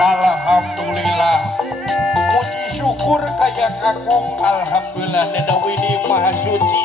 Alhamdulillah puji syukur kayak agung alhamdulillah Nedawini maha suci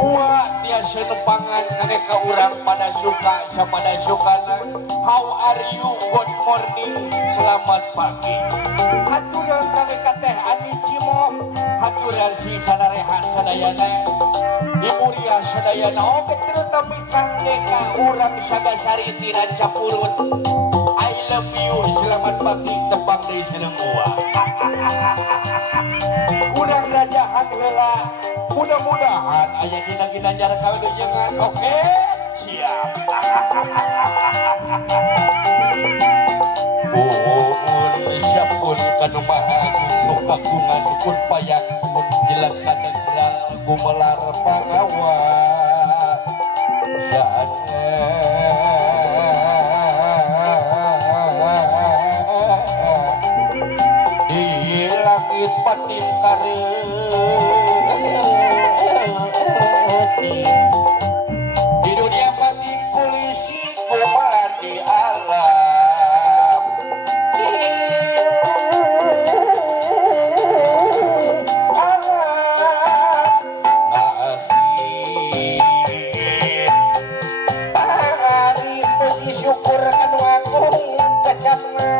wa dia senepangan kaneka urang pada suka sapada sukana. How are you? Good morning, selamat pagi. Haturan kaneka teh Ani Cimo, haturan si sadarehan sadayana Ibu Ria sadayana oke terus tapi kaneka urang sagasari tiran capurut. I love you, selamat pagi tepang deui sareng urang rajahan heula. Mudah-mudahan aya dina ginanjar kawilujengan. Oke, siap. Puhun syapun kanu maha nu kagungan pun payak pun jelek kadegral gumelar pangawa di langit pating di dunia pating polisi kumat di alam hari puji syukur anu agung kecapna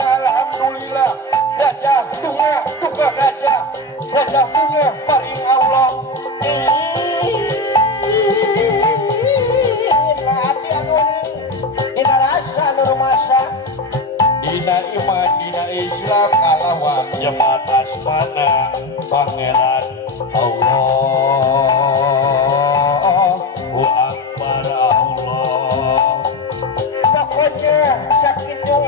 alhamdulillah raja bunga duka raja bunga paring Allah hati anu dina rasa anu rumasa dina iman dina Islam kalawan jemaat asmana pangeran Allahu Akbar Allah. Pokoknya sakitu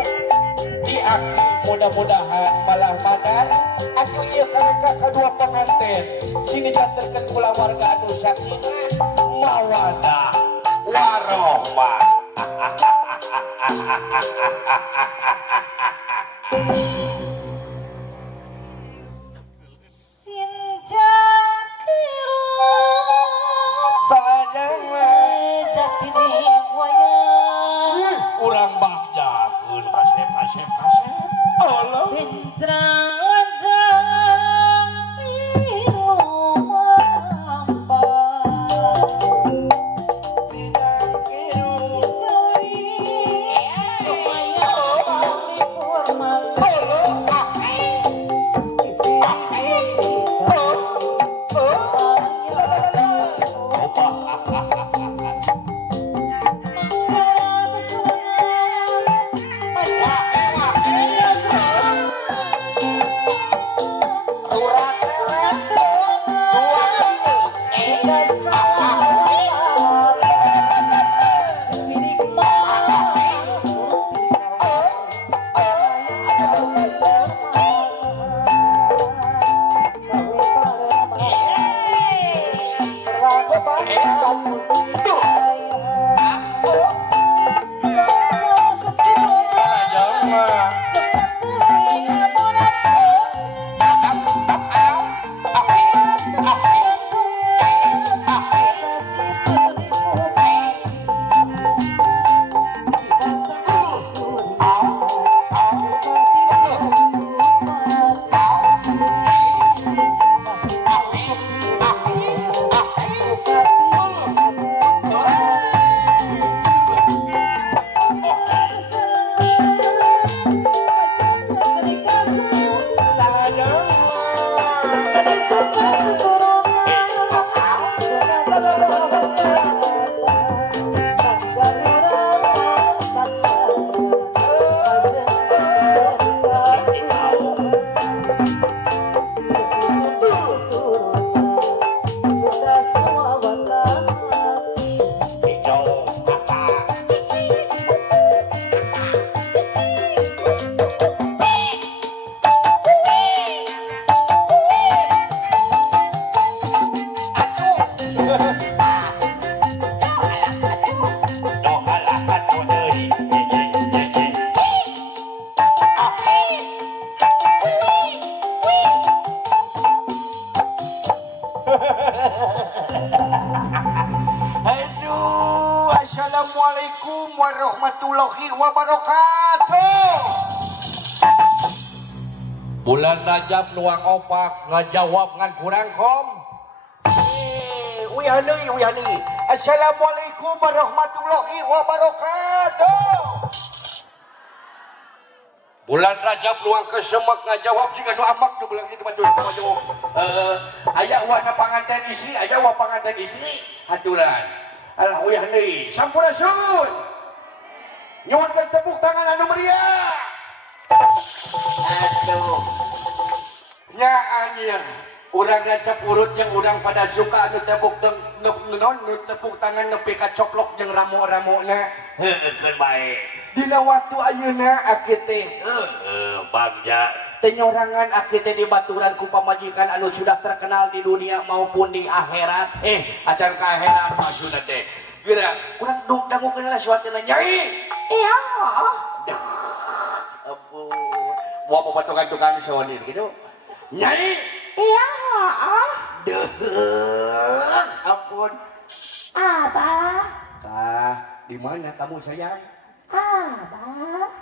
di akhir mudah-mudahan malah madan aku iya kareka kedua pengantin sini jantarkan pula warga anu sakinah mawadah warohmah. Urang bagjakeun kasep Allah Allah Assalamualaikum warahmatullahi wabarakatuh. Bulan Rajab nuang opak ngajawab ngan kurang kom. Wihani. Assalamualaikum warahmatullahi wabarakatuh. Bulan Rajab nuang kesemek ngajawab jika nu amak tu bulan itu maju. Aya wana panganten istri, aya wa panganten istri haturan. Alah wihani, sampurasun. Nyuwunkeun tepuk tangan anu meriah. Aduh. Nya anjeun. Urang ngacap urut yang urang pada suka anu tepuk tepuk tangan nepi ka coplok jeung ramu-ramuna. Heuh keun bae. Dina waktu ayeuna aki teh Bagja. teh nyorangan aki teh dibaturan ku pamajikan anu sudah terkenal di dunia maupun di akhirat. Acan ka akhirat maksudna teh. Geura urang dangukeun lah suatana nyai. Iya. Ampun. Wa pematokan-tukang sodir gitu. Nyai. Iya. Deuh. Ampun. Abah. Di mana kamu sayang? Abah.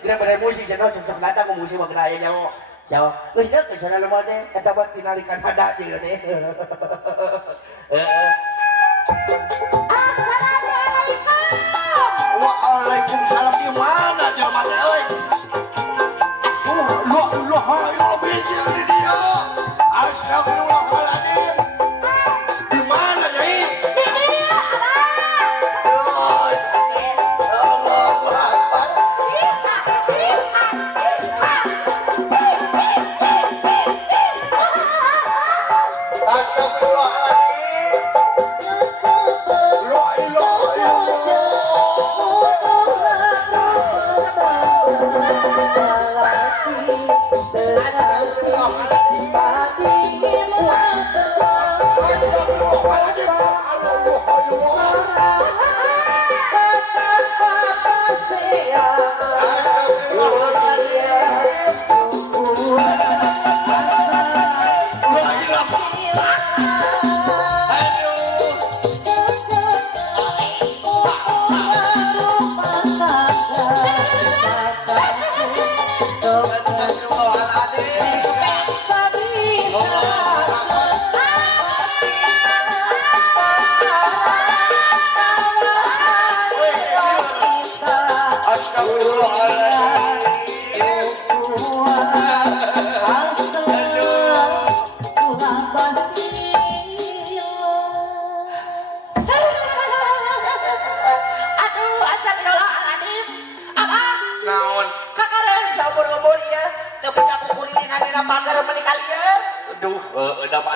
Kira pada musik cenah cocok datang ke musik mah kena aya nyaho. Nyaho. Geus deuk ke sana lemah teh eta buat tinalikan hada jeung teh. Assalamualaikum. Waalaikumsalam di mana jelema teh euy? Allah bijil di dia. Astagfirullahaladzim. Di mana nyai?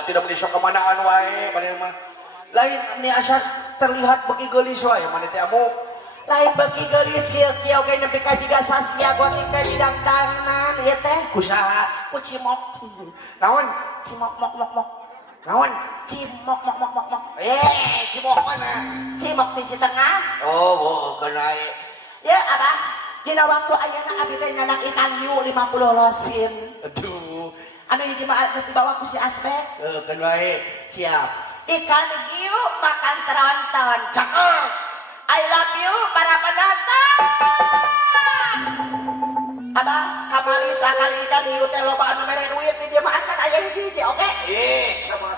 Tidak menisok kemanaan wae mana mah lain ini asal terlihat bagi gelis wae mana teh amu Lain bagi gelis kieu-kieu ge nepi ka jiga Saskia Gotik teh bidang tahanan ieu teh kusaha ku cimok. naon Cimok mok mok mok. naon Cimok mok mok mok mok. cimok mana Cimok di Citengah. oh kena Ya Abah, dina waktu ayeuna abi teh nyanak ikan hiu 50 losin. aduh Anu hiji mah geus dibawa ku si Aspek. kena siap Ikan hiu makan teronton. cakep I love you para penonton. Abah, kamali sakali ikan hiu teh loba anu mere duit di dieu mah acan aya hiji oke? sama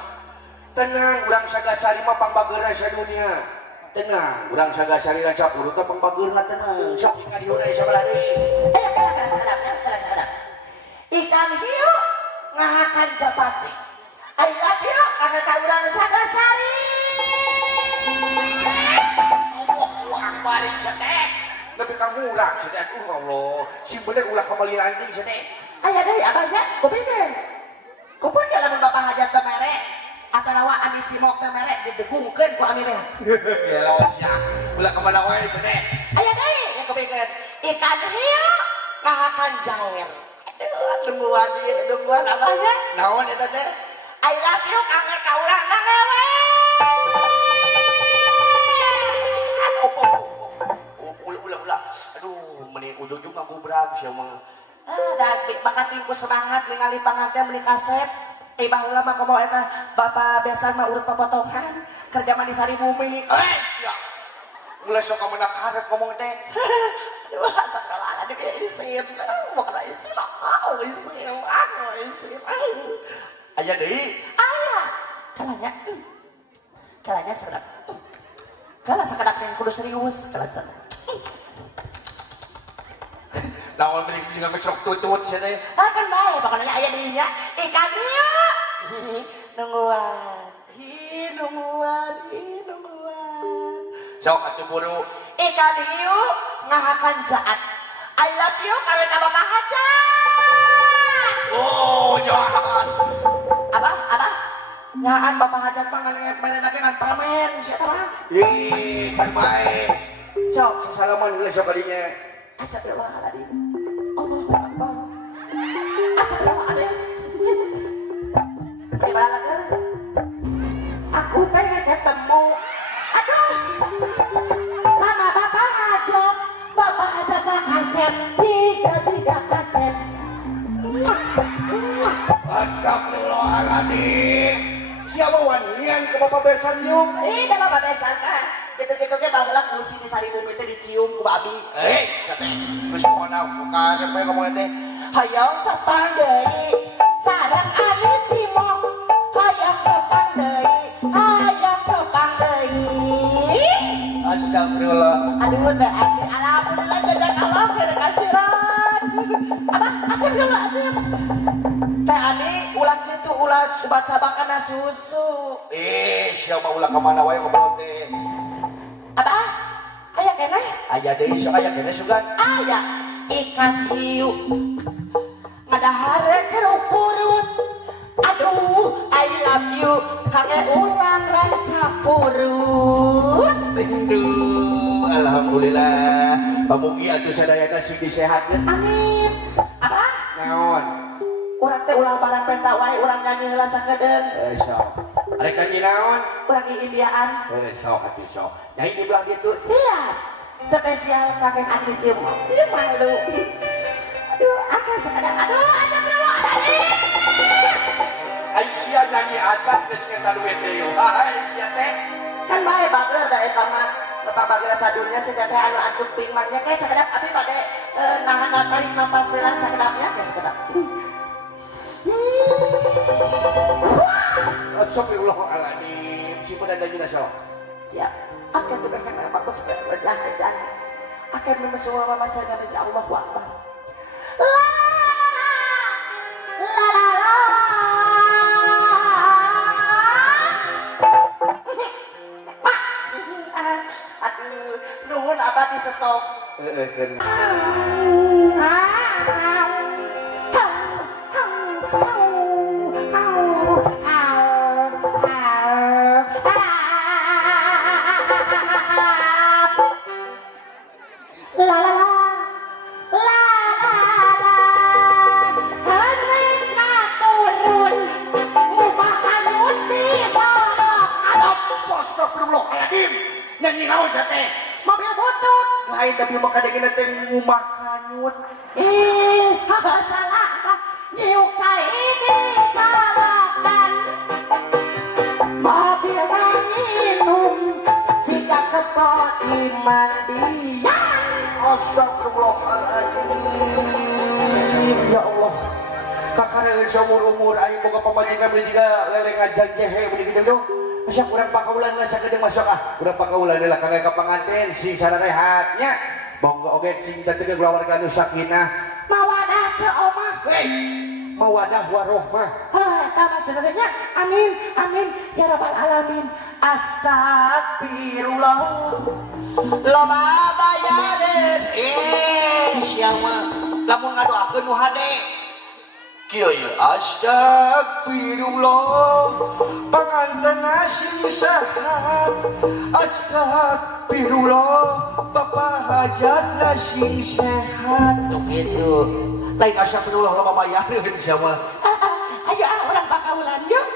tenang urang sagasari mah pangbageurna sadunia tenang urang sagasari rancak urut teh pangbageurna tenang sok ikan hiu dari sabelah deui Sadap. Ikan hiu ngahakan japati. I love you kangge ka urang sagasari. Wah, paling setek. Lebih kamu urang setek. Allah, si bener ulah kembali anjing setek. Aya deui abahnya, kupikeun. Kupun ge lamun bapak hajat teh mere, atanawa ami cimok teh mere didegungkeun ku ami meh. Ya lawan sia. Ulah kemana wae setek. Aya deui yang kupikeun. Ikan hiu ngahakan jawer. Aduh, tungguan abahnya. Naon eta teh? I love you kangge ka urang nangawe. Ulah. Aduh, meni ujung-ujung aku berag sia mah. Da bakatin ku semangat ningali panganten meuli kasep. Baheula mah komo eta Bapak besan mah urut popotongan kerja mah di Sari Bumi. Sia. Ulah sok ka menak hareup ngomong teh. Aduh, asa kalala dia kayak isim. Bukan isim, isim. Aya deui. Ayah, kalanya sekedap. Kalah sekedap yang kudu serius, kalah. Naon beli juga mecok tutut sia teh. Kan bae pokoknya aya dinya ikan nya. Nungguan. Sok atuh buru. Ikan hiu ngahakan jaat. I love you karena ka Bapak Haja. Oh, jahat. Abah. Nyaan Bapak Hajat mah ngan pamen sia tah. Ih, kan bae. Sok, Salaman ulah sok kadinya. astagfirullahaladzim. Allahu Akbar. Astagfirullahaladzim. Di mana kan? Aku pengen ketemu. Aduh. Sama Bapak Hajat. Bapak Hajat mah kaset. Tiga kaset. Astagfirullahaladzim. Siapa wanian ke bapak besan yuk? Dah Bapak besan kan. Gitu-gitu ge baheula kursi di sari bumi teh dicium ku babi. Sate. Geus kumaha bukan apa ngomong teh. Hayang tepang deui sareng anu cimok. Hayang tepang deui. Astagfirullah. Aduh teh ati alhamdulillah jajan Allah keur kasiran. Abah astagfirullahaladzim. Teh ani ulah kitu ulah coba sabakana susu. Siapa ulah kemana wae ngobrol teh. Abah aya keneh? Aya deui sok aya kene sugan. Aya ikan hiu ngadahare jeruk purut. Aduh I love you kage urang ranca purut. Aduh, alhamdulillah. Pamugi atuh sadayana sing disehatkeun. Amin. Abah Naon? urang teh ulah barang penta wae urang nyanyi heula sakedeung. Sok. Arek nyanyi naon? Urang Indiaan. Sok atuh sok. Nyanyi di belah ditu. Siap. Spesial kakek anu cimok. Ih malu. Aduh, akang sekadang. Aduh, astagfirullahaladzim. Aisyah nyanyi acan geus ngeta duit teh yeuh. Aisyah teh. Kan bae bageur da eta mah. Bapak bageur sadunya sejak teh anu acup ping mah nya kayak sakedap abi bade nahan kali napas selang sakedapnya kayak sakedap. Astagfirullahaladzim. Si pada nyanyi sok. Siap. Akan tuh kan bagus berjalan. Akan memesuwa mama saya dari Allah Akbar. Aduh, nuhun abah di stop. Astagfirullahaladzim. Nyanyi naon teh? Mobil butut. Lain tapi maka dengin teh ngumah kanyut. Salah apa? Nyuka ini salahkan. Mobil minum siga ketok mandian. Astagfirullahaladzim. Ya Allah. Kakareun seumur-umur aing boga pamajikan beli juga lele ngajan jehe beli gitu dong. Masya kurang pakaulan lah sakit masuk kurang pakaulan adalah kagak ke pengantin sing sana rehatnya bonggo oge sing teu keluarga nu sakinah Mawadah ce omah. mawadah warohmah. Tamat sebenarnya. Amin ya rabbal alamin. Astagfirullah. Loba bayaden. Siapa lamun ngadoakeun nu hade kieu ye astagfirullah pangantena sing sahat astagfirullah bapak hajatna sing sehat tuh gitu lain astagfirullah loba bayareun sama Ayo orang pakaulan yuk.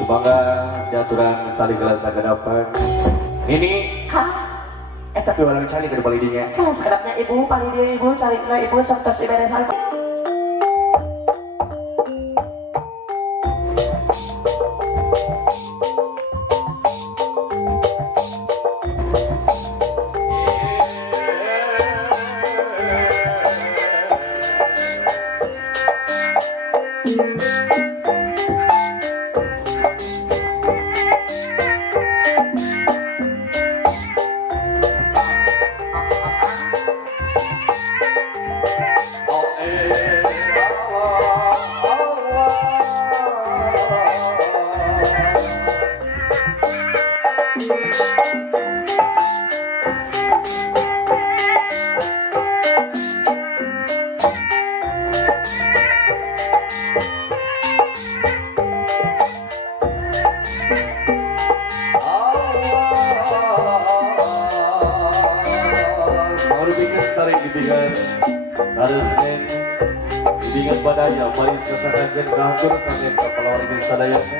Semoga diaturan cali gelas dapat. Ini tapi walau cali ke depan lidinya. Kalian sekedapnya ibu, paling dia ibu, cari ke ibu, serta si beresan. Ibingan badaya maris kesakajan kahur kaget kepala warga sadayana.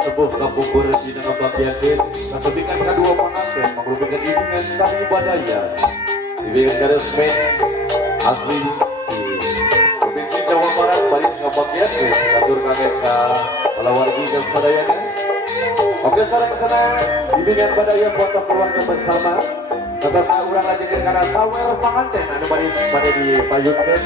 Sebuah kampung di dalam bagian kasubingan kedua pengantin merupakan ibingan tari badaya ibingan karesmen asli di Provinsi Jawa Barat baris ngabagian katur kaget ka kalawargi ke sadayana. Oke sareng-sareng ibingan badaya foto keluarga bersama kata saurang lajengan karena sawer pengantin anu baris pada dipayunkeun.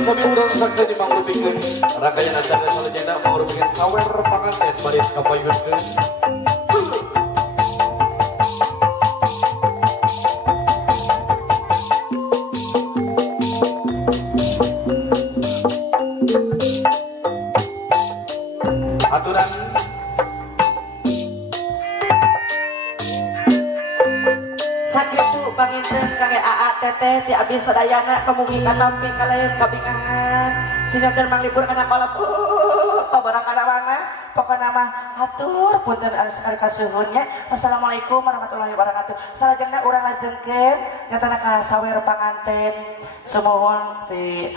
sami urang saksa di mangrupikeun rakayan acara salajengna mangrupikeun sawer panganten baris kapayunkeun. Aturan sakitu panginten kangge AA teteh ti abdi sadayana kemugi katampi kalayan kabingahan sinten mang libur kana kolot barang kana mana pokona mah hatur punten anu sekali kasuhunnya. Wassalamualaikum warahmatullahi wabarakatuh. Salajengna urang lajengkeun nyatana ka sawer panganten sumuhun ti